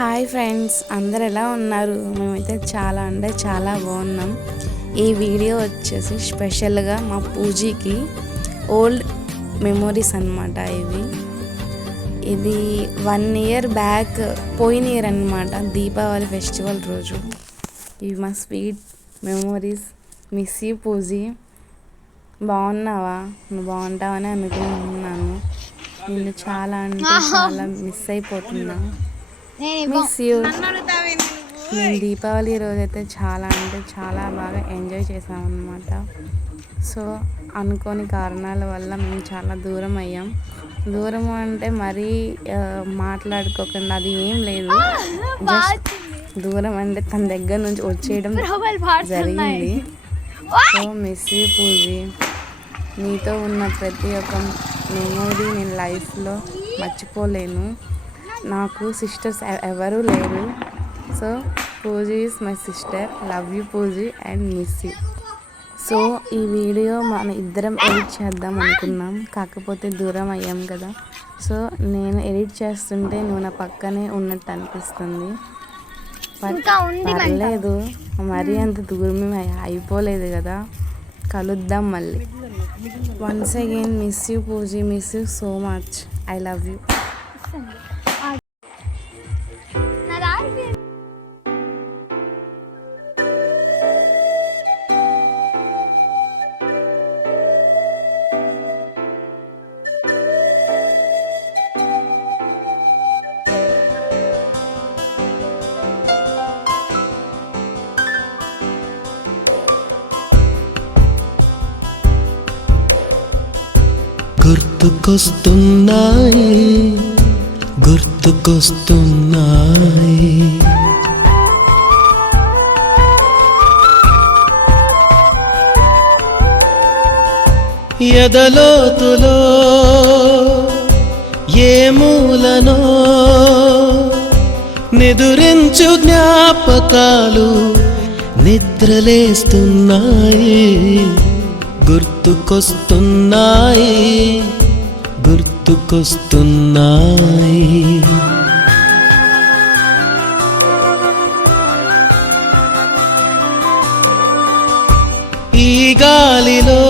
Hi friends, అందరు ఎలా ఉన్నారు? మేమైతే చాలా అంటే చాలా బాగున్నాం. ఈ వీడియో వచ్చేసి స్పెషల్గా మా పూజకి ఓల్డ్ మెమొరీస్ అన్నమాట. ఇది 1 ఇయర్ బ్యాక్ పోయిన ఇయర్ అన్నమాట, దీపావళి ఫెస్టివల్ రోజు. ఇవి మా sweet memories. Miss you Pooji. బాగున్నావా? నువ్వు బాగుంటావని అనుకుంటున్నాను. నిన్ను చాలా అంటే చాలా మిస్ అయిపోతున్నా. Miss you. నేను దీపావళి రోజైతే చాలా అంటే చాలా బాగా ఎంజాయ్ చేసామన్నమాట. సో అనుకోని కారణాల వల్ల మేము చాలా దూరం అయ్యాం. దూరం అంటే మరీ మాట్లాడుకోకుండా అది ఏం లేదు, జస్ట్ దూరం అంటే తన దగ్గర నుంచి వచ్చేయడం జరిగింది. So miss you Pooji. నీతో ఉన్న ప్రతి ఒక్క మెమొరీ నేను లైఫ్లో మర్చిపోలేను. నాకు సిస్టర్స్ ఎవరూ లేరు. So Pooji is my sister. Love you Pooji and miss you. So ఈ వీడియో మన ఇద్దరం ఎడిట్ చేద్దాం అనుకున్నాం, కాకపోతే దూరం అయ్యాం కదా. సో నేను ఎడిట్ చేస్తుంటే నువ్వు నా పక్కనే ఉన్నట్టు అనిపిస్తుంది. పర్లేదు, మరీ అంత దూరం అయిపోలేదు కదా. కలుద్దాం మళ్ళీ. Once again miss you Pooji, miss you so much. I love you. గుర్తుకొస్తున్నాయి, గుర్తుకొస్తున్నాయి. ఎదలోతులో ఏ మూలనో నిదురించు జ్ఞాపకాలు నిద్రలేస్తున్నాయి. గుర్తుకొస్తున్నాయి, గుర్తుకొస్తున్నాయి. ఈ గాలిలో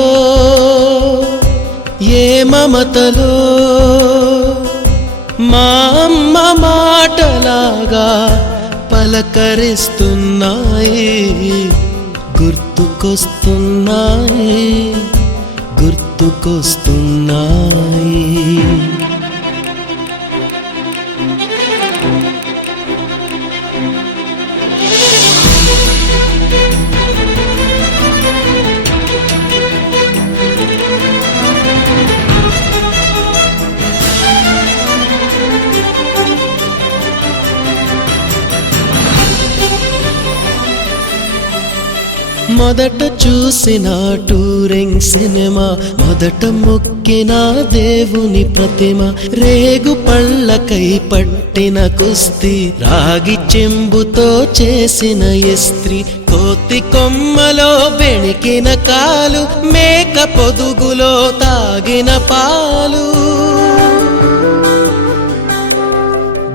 ఏ మమతలో మా అమ్మ మాటలాగా పలకరిస్తున్నాయి. గుర్తుకొస్తున్నాయి, గుర్తుకొస్తున్నాయి. మొదట చూసిన టూరింగ్ సినిమా, మొదట మొక్కిన దేవుని ప్రతిమ, రేగు పళ్ళకై పట్టిన కుస్తీ, రాగి చెంబుతో చేసిన ఇస్త్రీ, కోతి కొమ్మలో బెణికిన కాలు, మేక పొదుగులో తాగిన పాలు,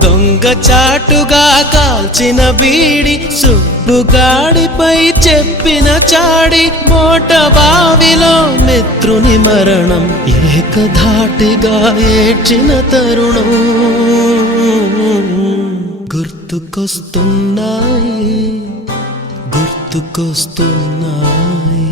దొంగ చాటుగా కాల్చిన బీడి, సుబ్బుగాడిపై చెప్పిన చాడి, మోట బావిలో మిత్రుని మరణం, ఏకధాటిగా ఏడ్చిన తరుణం. గుర్తుకొస్తున్నాయి, గుర్తుకొస్తున్నాయి.